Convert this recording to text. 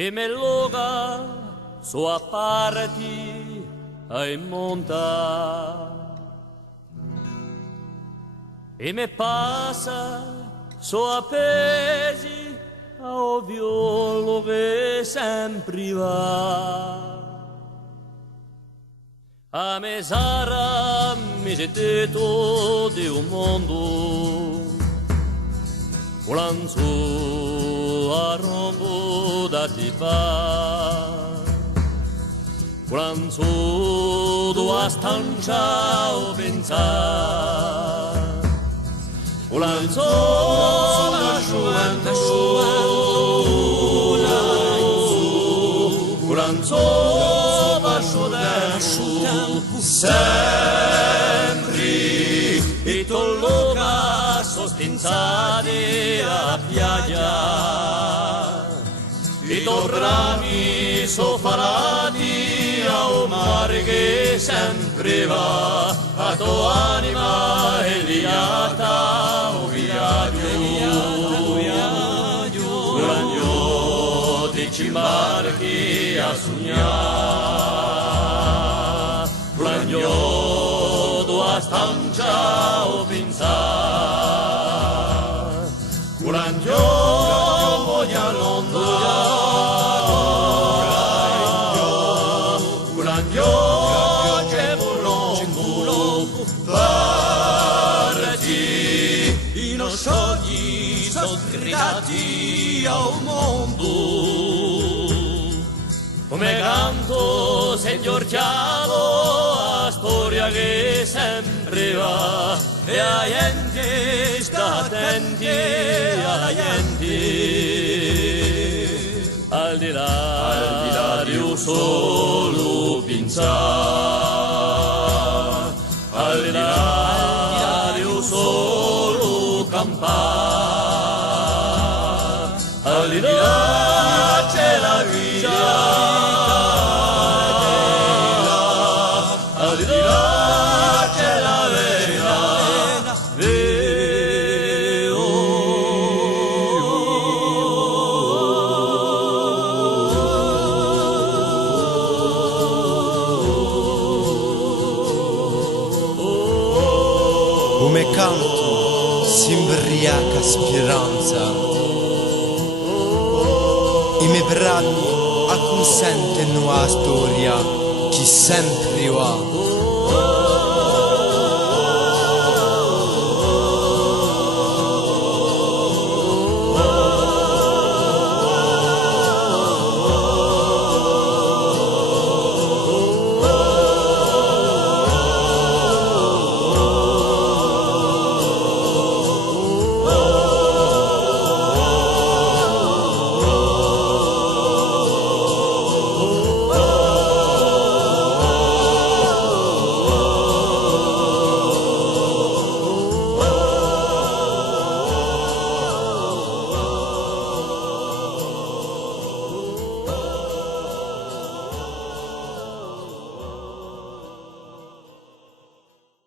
e me loga sua parti ai monta e me passa sua pesi ao violo che sempre va a mesara mi setteto di un mondo volanzo a rombo da ti fa volanzo tua stancia o pensare volanzo la sciuenta volanzo va sciutempo sempre e tolloca sospensate a piaggia e torrami soffarati a un mare che sempre va a tua anima e liata o viaggio ti ci imbarchi a sognare Blagno tua stancia o pensare Blagno voglia l'onda Blagno c'è volongo parti i nostri sono gridati al mondo come canto signor Chiavo a storia che sempre va e la gente sta attenti alla gente al di là di un solo pensare al di là di un solo campare al di là c'è la vita come canto si imbriaca speranza i miei brani acconsentano la storia che sempre va